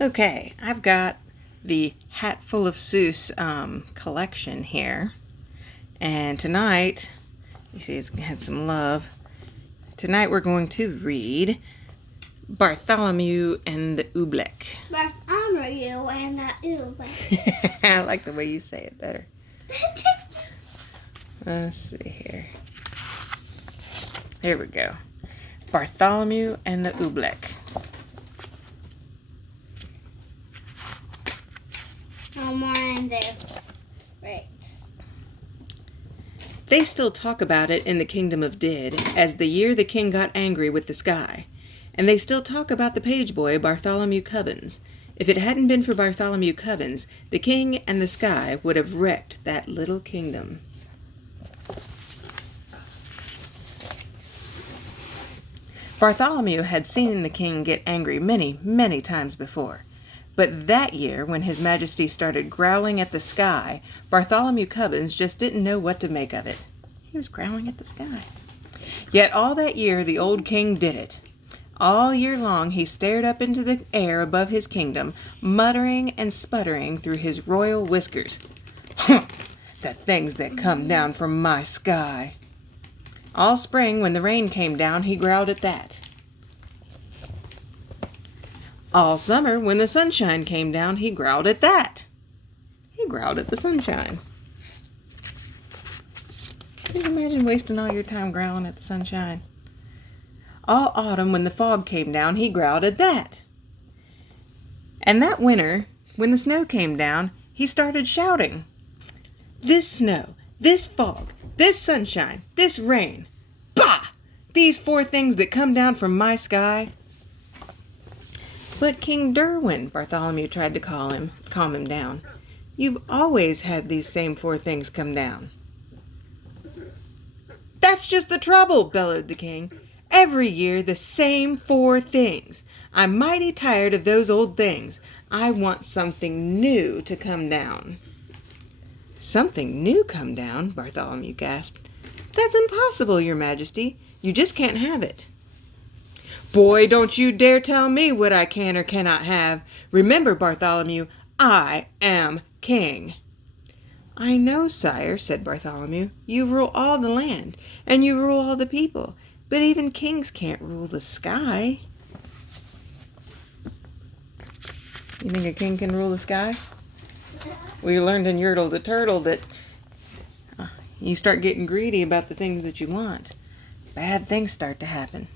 Okay, I've got the Hat Full of Seuss collection here. And tonight, you see it's had some love. Tonight we're going to read Bartholomew and the Oobleck. Bartholomew and the Oobleck. I like the way you say it better. Let's see here. Here we go. Bartholomew and the Oobleck. No more in there. Right. They still talk about it in the kingdom of Didd as the year the king got angry with the sky. And they still talk about the page boy Bartholomew Cubbins. If it hadn't been for Bartholomew Cubbins, the king and the sky would have wrecked that little kingdom. Bartholomew had seen the king get angry many, many times before. But that year, when His Majesty started growling at the sky, Bartholomew Cubbins just didn't know what to make of it. He was growling at the sky. Yet all that year, the old king did it. All year long, he stared up into the air above his kingdom, muttering and sputtering through his royal whiskers. Humph! The things that come down from my sky. All spring, when the rain came down, he growled at that. All summer, when the sunshine came down, he growled at that. He growled at the sunshine. Can you imagine wasting all your time growling at the sunshine? All autumn, when the fog came down, he growled at that. And that winter, when the snow came down, he started shouting. This snow, this fog, this sunshine, this rain. Bah! These four things that come down from my sky. But King Derwin, Bartholomew tried to calm him down. You've always had these same four things come down. That's just the trouble, bellowed the king. Every year the same four things. I'm mighty tired of those old things. I want something new to come down. Something new come down? Bartholomew gasped. That's impossible, Your Majesty. You just can't have it. Boy, don't you dare tell me what I can or cannot have. Remember, Bartholomew, I am king. I know, sire, said Bartholomew. You rule all the land, and you rule all the people. But even kings can't rule the sky. You think a king can rule the sky? We learned in Yertle the Turtle that you start getting greedy about the things that you want. Bad things start to happen.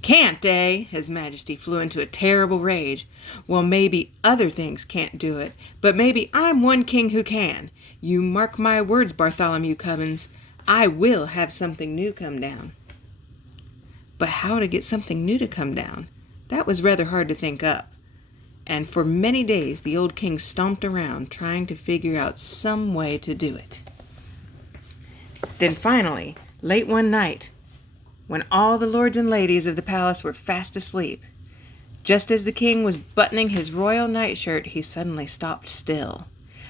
Can't, eh? His Majesty flew into a terrible rage. Well, maybe other things can't do it, but maybe I'm one king who can. You mark my words, Bartholomew Cubbins. I will have something new come down. But how to get something new to come down? That was rather hard to think up. And for many days the old king stomped around trying to figure out some way to do it. Then finally, late one night, when all the lords and ladies of the palace were fast asleep, just as the king was buttoning his royal nightshirt, he suddenly stopped still.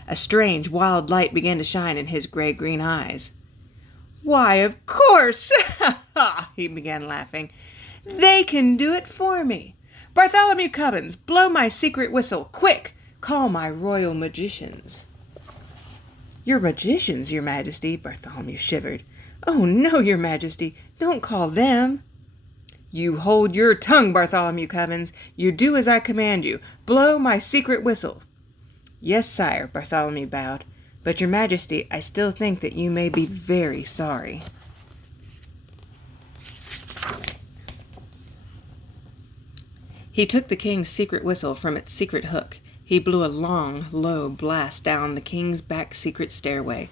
A strange, wild light began to shine in his gray-green eyes. Why, of course! He began laughing. They can do it for me. Bartholomew Cubbins, blow my secret whistle. Quick! Call my royal magicians. Your magicians, Your Majesty, Bartholomew shivered. Oh, no, Your Majesty, don't call them. You hold your tongue, Bartholomew Cubbins. You do as I command you. Blow my secret whistle. Yes, sire, Bartholomew bowed. But Your Majesty, I still think that you may be very sorry. He took the king's secret whistle from its secret hook. He blew a long, low blast down the king's back secret stairway.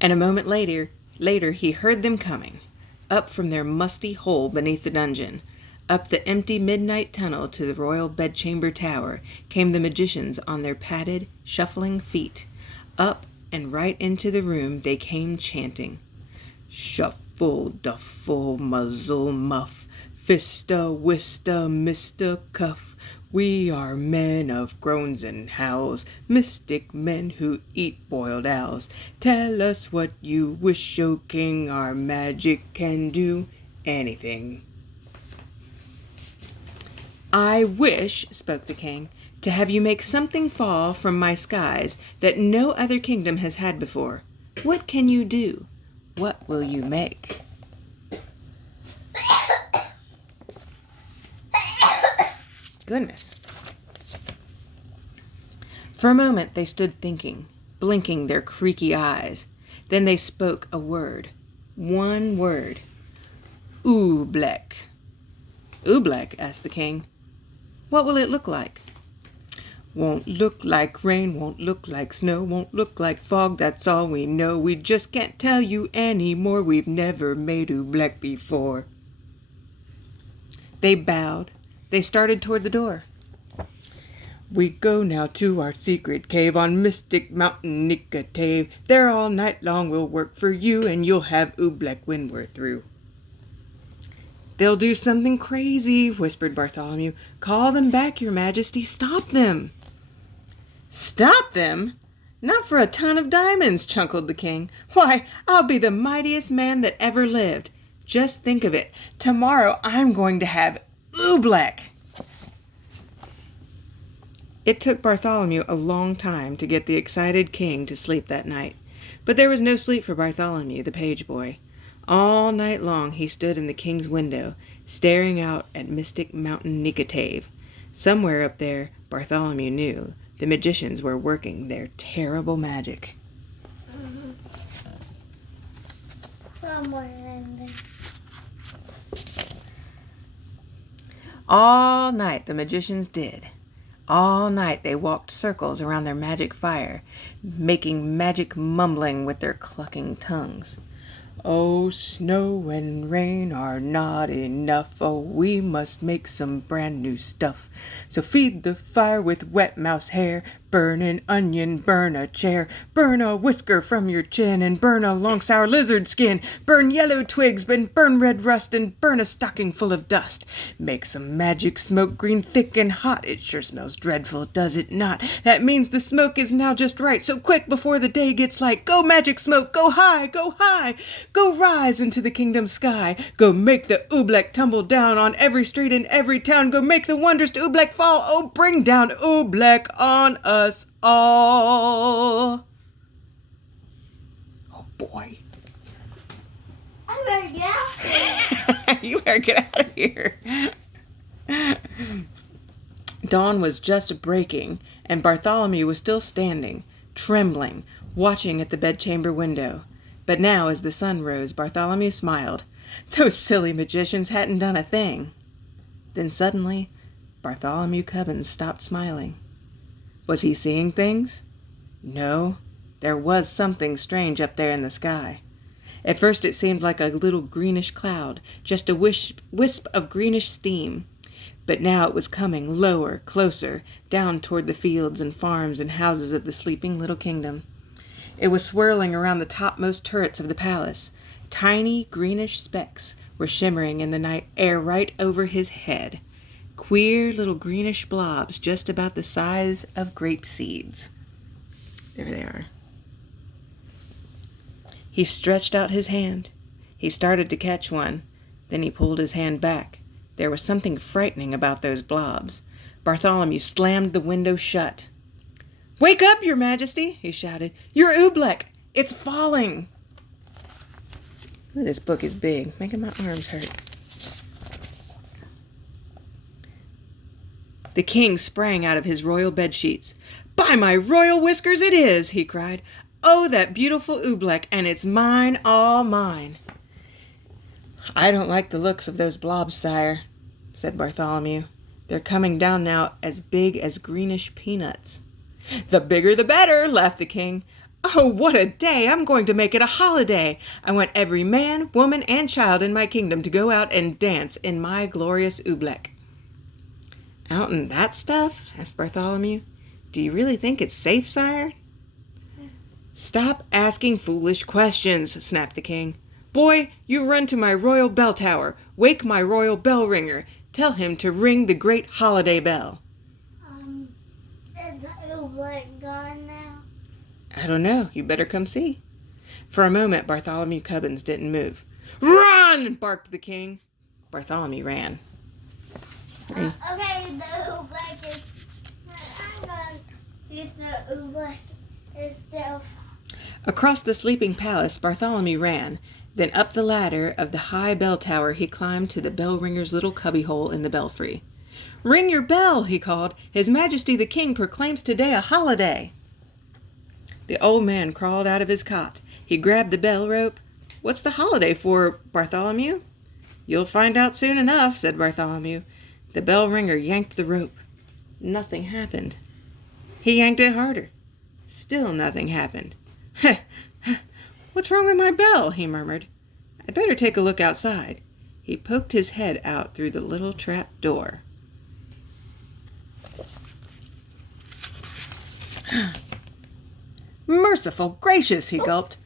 And a moment later he heard them coming, up from their musty hole beneath the dungeon. Up the empty midnight tunnel to the royal bedchamber tower came the magicians on their padded, shuffling feet. Up and right into the room they came chanting. Shuffle, duffle, muzzle, muff, fista, wista, Mr. Cuff. We are men of groans and howls, mystic men who eat boiled owls. Tell us what you wish, O king, our magic can do anything. I wish, spoke the king, to have you make something fall from my skies that no other kingdom has had before. What can you do? What will you make? Goodness. For a moment they stood thinking, blinking their creaky eyes. Then they spoke a word. One word. Oobleck. Oobleck, asked the king. What will it look like? Won't look like rain, won't look like snow, won't look like fog, that's all we know. We just can't tell you anymore, we've never made Oobleck before. They bowed. They started toward the door. We go now to our secret cave on Mystic Mountain Nicotave. There all night long we'll work for you, and you'll have Oobleck when we're through. They'll do something crazy, whispered Bartholomew. Call them back, your majesty. Stop them. Stop them? Not for a ton of diamonds, chuckled the king. Why, I'll be the mightiest man that ever lived. Just think of it. Tomorrow I'm going to have Oobleck. It took Bartholomew a long time to get the excited king to sleep that night. But there was no sleep for Bartholomew, the page boy. All night long he stood in the king's window, staring out at Mystic Mountain Nicotave. Somewhere up there, Bartholomew knew, the magicians were working their terrible magic. Somewhere in there. All night the magicians did. All night they walked circles around their magic fire, making magic mumbling with their clucking tongues. Oh, snow and rain are not enough. Oh, we must make some brand new stuff. So feed the fire with wet mouse hair. Burn an onion, burn a chair. Burn a whisker from your chin, and burn a long sour lizard skin. Burn yellow twigs, and burn red rust, and burn a stocking full of dust. Make some magic smoke green thick and hot. It sure smells dreadful, does it not? That means the smoke is now just right. So quick before the day gets light. Go magic smoke, go high, go high. Go rise into the kingdom sky. Go make the Oobleck tumble down on every street in every town. Go make the wondrous Oobleck fall. Oh, bring down Oobleck on us all. Oh, boy. I better get out. You better get out of here. Dawn was just breaking, and Bartholomew was still standing, trembling, watching at the bedchamber window. But now, as the sun rose, Bartholomew smiled. Those silly magicians hadn't done a thing. Then suddenly, Bartholomew Cubbins stopped smiling. Was he seeing things? No, there was something strange up there in the sky. At first it seemed like a little greenish cloud, just a wisp of greenish steam. But now it was coming lower, closer, down toward the fields and farms and houses of the sleeping little kingdom. It was swirling around the topmost turrets of the palace. Tiny greenish specks were shimmering in the night air right over his head. Queer little greenish blobs just about the size of grape seeds. There they are. He stretched out his hand. He started to catch one. Then he pulled his hand back. There was something frightening about those blobs. Bartholomew slammed the window shut. Wake up, your majesty, he shouted. Your Oobleck! It's falling! Ooh, this book is big, making my arms hurt. The king sprang out of his royal bedsheets. By my royal whiskers it is, he cried. Oh, that beautiful Oobleck, and it's mine, all mine. I don't like the looks of those blobs, sire, said Bartholomew. They're coming down now as big as greenish peanuts. The bigger the better, laughed the king. Oh, what a day! I'm going to make it a holiday. I want every man, woman, and child in my kingdom to go out and dance in my glorious Oobleck. Out in that stuff? Asked Bartholomew. Do you really think it's safe, sire? Stop asking foolish questions, snapped the king. Boy, you run to my royal bell tower. Wake my royal bell ringer. Tell him to ring the great holiday bell. Is the Oobleck gone now? I don't know. You better come see. For a moment, Bartholomew Cubbins didn't move. Run! Barked the king. Bartholomew ran. Hey. Okay, the Oobleck is. I'm going to use the Oobleck itself. Across the sleeping palace, Bartholomew ran. Then up the ladder of the high bell tower he climbed to the bell ringer's little cubbyhole in the belfry. "Ring your bell," he called. "His Majesty the King proclaims today a holiday." The old man crawled out of his cot. He grabbed the bell rope. "What's the holiday for, Bartholomew?" "You'll find out soon enough," said Bartholomew. The bell ringer yanked the rope. Nothing happened. He yanked it harder. Still nothing happened. "What's wrong with my bell?" he murmured. "I'd better take a look outside." He poked his head out through the little trap door. "Merciful gracious," he gulped.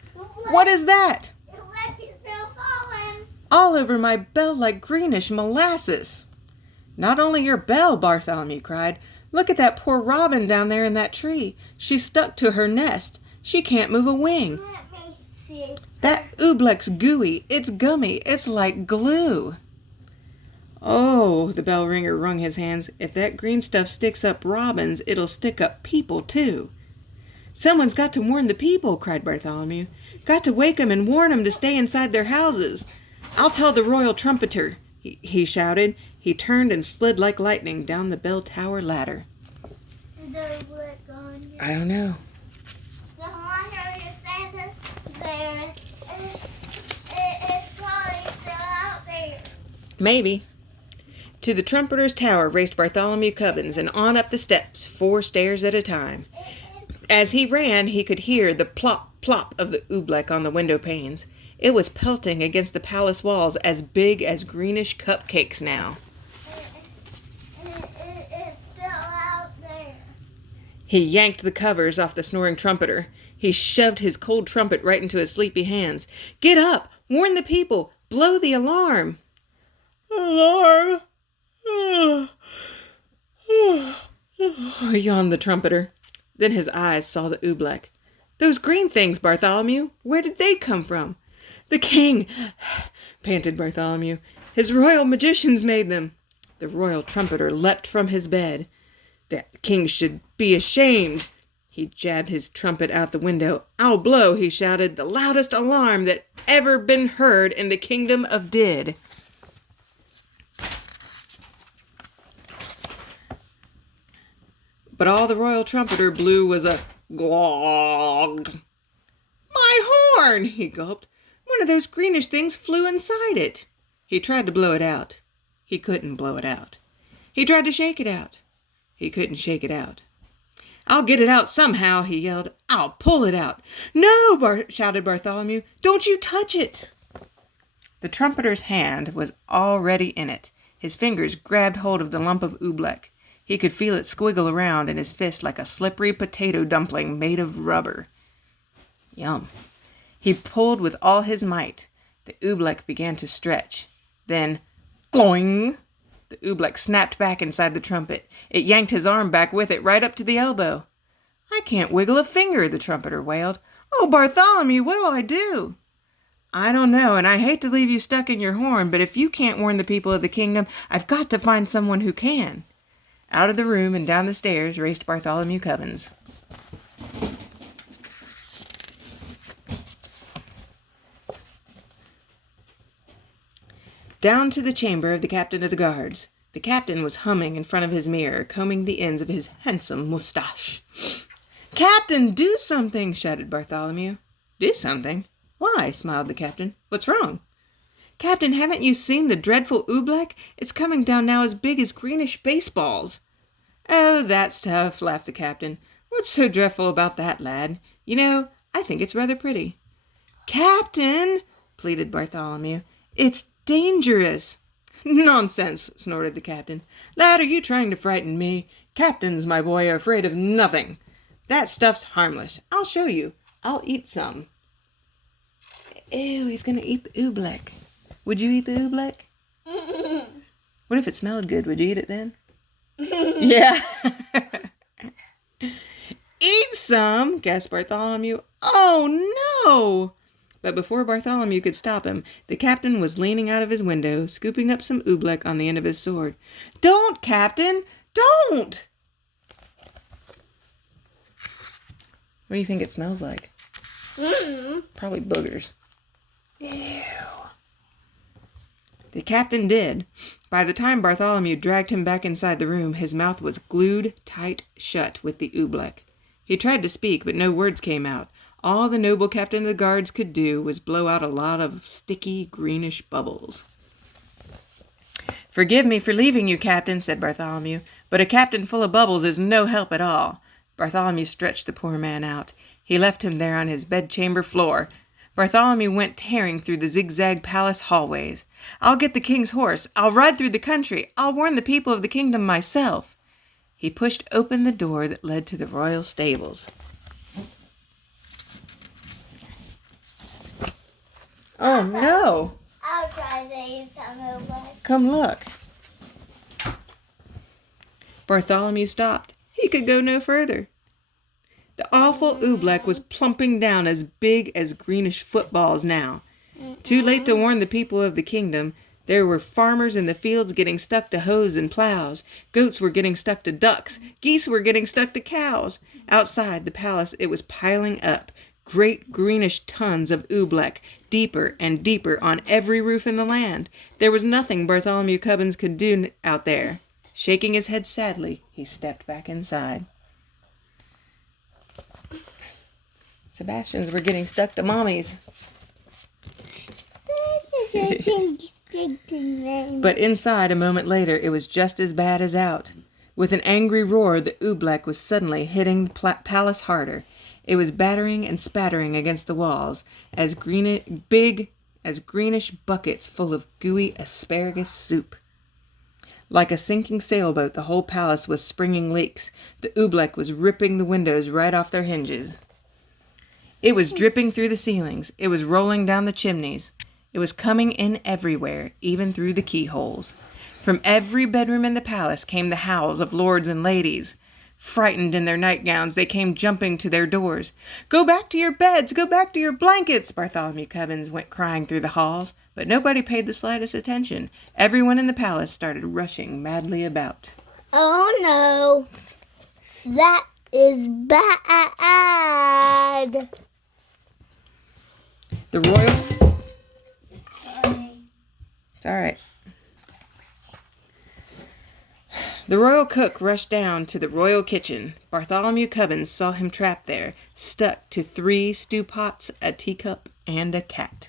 "What is that?" Oobleck is still falling. "All over my bell like greenish molasses." "Not only your bell," Bartholomew cried. "Look at that poor robin down there in that tree. She's stuck to her nest. She can't move a wing. Let me see. That Oobleck's gooey. It's gummy. It's like glue." "Oh," the bell ringer wrung his hands. "If that green stuff sticks up robins, it'll stick up people, too." "Someone's got to warn the people," cried Bartholomew. "Got to wake 'em and warn 'em to stay inside their houses. I'll tell the royal trumpeter," he shouted. He turned and slid like lightning down the bell tower ladder. Is the Oobleck gone yet? I don't know. The wonder is Santa's there. It's probably still out there. Maybe. To the trumpeter's tower raced Bartholomew Cubbins, and on up the steps, 4 stairs at a time. As he ran, he could hear the plop, plop of the Oobleck on the window panes. It was pelting against the palace walls as big as greenish cupcakes now. It's still out there. He yanked the covers off the snoring trumpeter. He shoved his cold trumpet right into his sleepy hands. "Get up! Warn the people! Blow the alarm!" "Alarm!" yawned the trumpeter. Then his eyes saw the Oobleck. "Those green things, Bartholomew! Where did they come from?" "The king!" panted Bartholomew. "His royal magicians made them." The royal trumpeter leapt from his bed. "The king should be ashamed." He jabbed his trumpet out the window. "I'll blow," he shouted, "the loudest alarm that ever been heard in the kingdom of Didd." But all the royal trumpeter blew was a glog. "My horn!" he gulped. "One of those greenish things flew inside it." He tried to blow it out. He couldn't blow it out. He tried to shake it out. He couldn't shake it out. "I'll get it out somehow," he yelled. "I'll pull it out." "No!" shouted Bartholomew. "Don't you touch it!" The trumpeter's hand was already in it. His fingers grabbed hold of the lump of Oobleck. He could feel it squiggle around in his fist like a slippery potato dumpling made of rubber. Yum. He pulled with all his might. The Oobleck began to stretch. Then, gloing! The Oobleck snapped back inside the trumpet. It yanked his arm back with it, right up to the elbow. "I can't wiggle a finger," the trumpeter wailed. "Oh, Bartholomew, what do I do?" "I don't know, and I hate to leave you stuck in your horn, but if you can't warn the people of the kingdom, I've got to find someone who can." Out of the room and down the stairs raced Bartholomew Cubbins. Down to the chamber of the captain of the guards. The captain was humming in front of his mirror, combing the ends of his handsome moustache. "Captain, do something!" shouted Bartholomew. "Do something? Why?" smiled the captain. "What's wrong?" "Captain, haven't you seen the dreadful Oobleck? It's coming down now as big as greenish baseballs." "Oh, that stuff," laughed the captain. "What's so dreadful about that, lad? You know, I think it's rather pretty." "Captain," pleaded Bartholomew, "it's dangerous." "Nonsense," snorted the captain. "Lad, are you trying to frighten me? Captains, my boy, are afraid of nothing. That stuff's harmless. I'll show you. I'll eat some." Ew, he's going to eat the Oobleck. Would you eat the Oobleck? What if it smelled good? Would you eat it then? Yeah. "Eat some," gasped Bartholomew. "Oh, no!" But before Bartholomew could stop him, the captain was leaning out of his window, scooping up some oobleck on the end of his sword. "Don't, Captain! Don't!" What do you think it smells like? Probably boogers. Ew. The captain did. By the time Bartholomew dragged him back inside the room, his mouth was glued tight shut with the oobleck. He tried to speak, but no words came out. All the noble captain of the guards could do was blow out a lot of sticky, greenish bubbles. "Forgive me for leaving you, Captain," said Bartholomew, "but a captain full of bubbles is no help at all." Bartholomew stretched the poor man out. He left him there on his bedchamber floor. Bartholomew went tearing through the zigzag palace hallways. "I'll get the king's horse. I'll ride through the country. I'll warn the people of the kingdom myself." He pushed open the door that led to the royal stables. Oh no! I'll try to eat some oobleck. Come look. Bartholomew stopped. He could go no further. The awful oobleck was plumping down as big as greenish footballs now. Too late to warn the people of the kingdom. There were farmers in the fields getting stuck to hoes and plows. Goats were getting stuck to ducks. Geese were getting stuck to cows. Outside the palace it was piling up. Great greenish tons of oobleck, deeper and deeper on every roof in the land. There was nothing Bartholomew Cubbins could do out there. Shaking his head sadly, he stepped back inside. Sebastians were getting stuck to mommies. But inside, a moment later, it was just as bad as out. With an angry roar, the oobleck was suddenly hitting the palace harder. It was battering and spattering against the walls, as big as greenish buckets full of gooey asparagus soup. Like a sinking sailboat, the whole palace was springing leaks. The oobleck was ripping the windows right off their hinges. It was dripping through the ceilings. It was rolling down the chimneys. It was coming in everywhere, even through the keyholes. From every bedroom in the palace came the howls of lords and ladies. Frightened in their nightgowns, they came jumping to their doors. "Go back to your beds! Go back to your blankets!" Bartholomew Cubbins went crying through the halls, but nobody paid the slightest attention. Everyone in the palace started rushing madly about. Oh no! That is bad! The royal... It's all right. The royal cook rushed down to the royal kitchen. Bartholomew Cubbins saw him trapped there, stuck to 3 stew pots, a teacup, and a cat.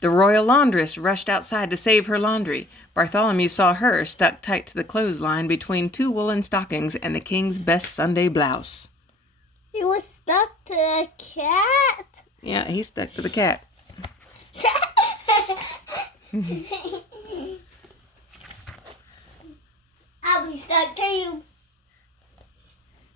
The royal laundress rushed outside to save her laundry. Bartholomew saw her stuck tight to the clothesline between 2 woolen stockings and the king's best Sunday blouse. He was stuck to the cat. Yeah, he's stuck to the cat. I'll be stuck to you.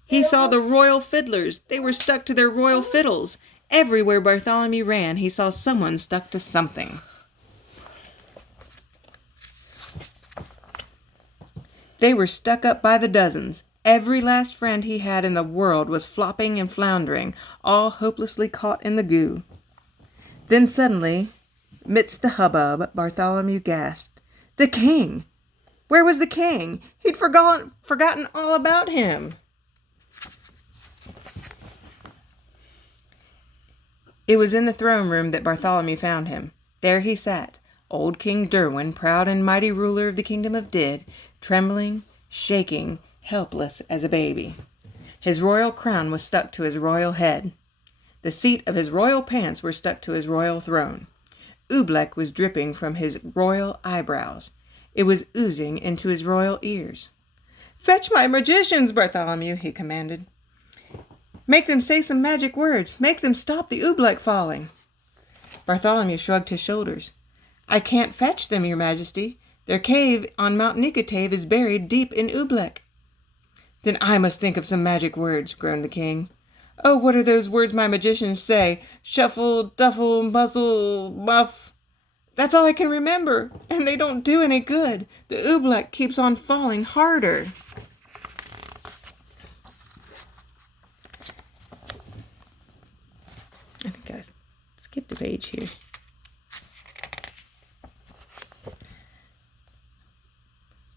He saw the royal fiddlers. They were stuck to their royal fiddles. Everywhere Bartholomew ran, he saw someone stuck to something. They were stuck up by the dozens. Every last friend he had in the world was flopping and floundering, all hopelessly caught in the goo. Then suddenly, midst the hubbub, Bartholomew gasped, "The king! Where was the king? He'd forgotten all about him." It was in the throne room that Bartholomew found him. There he sat, old King Derwin, proud and mighty ruler of the kingdom of Didd, trembling, shaking, helpless as a baby. His royal crown was stuck to his royal head. The seat of his royal pants were stuck to his royal throne. Oobleck was dripping from his royal eyebrows. It was oozing into his royal ears. "Fetch my magicians, Bartholomew," he commanded. "Make them say some magic words. Make them stop the oobleck falling." Bartholomew shrugged his shoulders. "I can't fetch them, your majesty. Their cave on Mount Nicotave is buried deep in oobleck." "Then I must think of some magic words," groaned the king. "Oh, what are those words my magicians say? Shuffle, duffle, muzzle, muff. That's all I can remember, and they don't do any good. The oobleck keeps on falling harder." I think page here.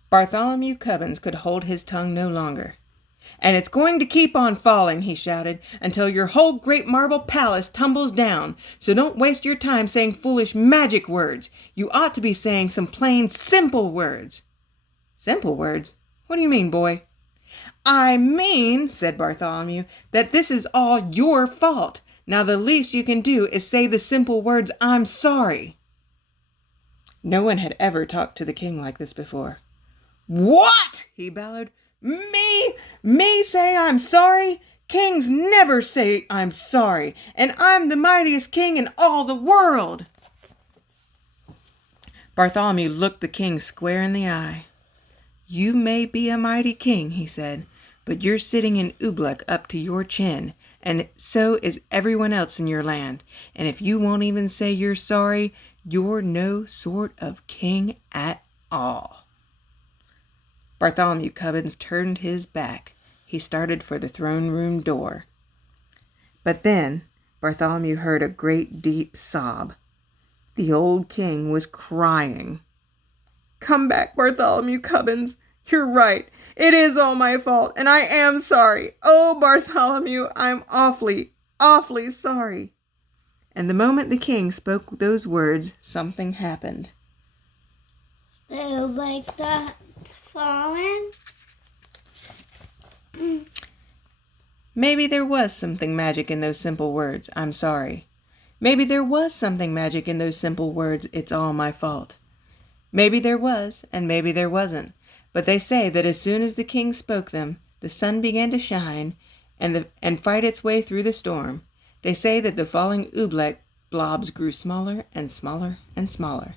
Bartholomew Cubbins could hold his tongue no longer. "And it's going to keep on falling," he shouted, "until your whole great marble palace tumbles down. So don't waste your time saying foolish magic words. You ought to be saying some plain, simple words." "Simple words? What do you mean, boy?" "I mean," said Bartholomew, "that this is all your fault. Now the least you can do is say the simple words, 'I'm sorry.'" No one had ever talked to the king like this before. "What?" he bellowed. Me say I'm sorry? Kings never say I'm sorry, and I'm the mightiest king in all the world." Bartholomew looked the king square in the eye. "You may be a mighty king," he said, "but you're sitting in Oobleck up to your chin, and so is everyone else in your land. And if you won't even say you're sorry, you're no sort of king at all." Bartholomew Cubbins turned his back. He started for the throne room door. But then Bartholomew heard a great deep sob. The old king was crying. "Come back, Bartholomew Cubbins. You're right. It is all my fault, and I am sorry. Oh, Bartholomew, I'm awfully, awfully sorry." And the moment the king spoke those words, something happened. The Oobleck stopped falling. Maybe there was something magic in those simple words, "I'm sorry." Maybe there was something magic in those simple words, "It's all my fault." Maybe there was, and maybe there wasn't. But they say that as soon as the king spoke them, the sun began to shine and fight its way through the storm. They say that the falling Oobleck blobs grew smaller and smaller and smaller.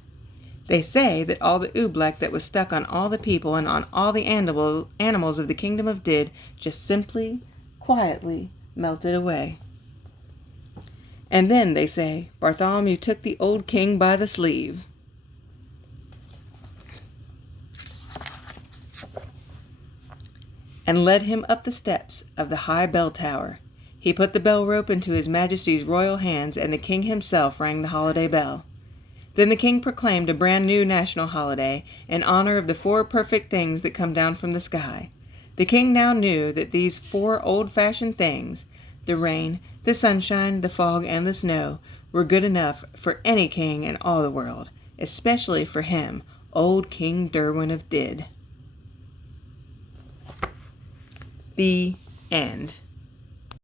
They say that all the Oobleck that was stuck on all the people and on all the animals of the kingdom of Didd just simply, quietly melted away. And then, they say, Bartholomew took the old king by the sleeve. And led him up the steps of the high bell tower. He put the bell rope into His Majesty's royal hands, and the king himself rang the holiday bell. Then the king proclaimed a brand new national holiday in honor of the 4 perfect things that come down from the sky. The king now knew that these 4 old-fashioned things, the rain, the sunshine, the fog, and the snow, were good enough for any king in all the world, especially for him, old King Derwin of Didd. The end.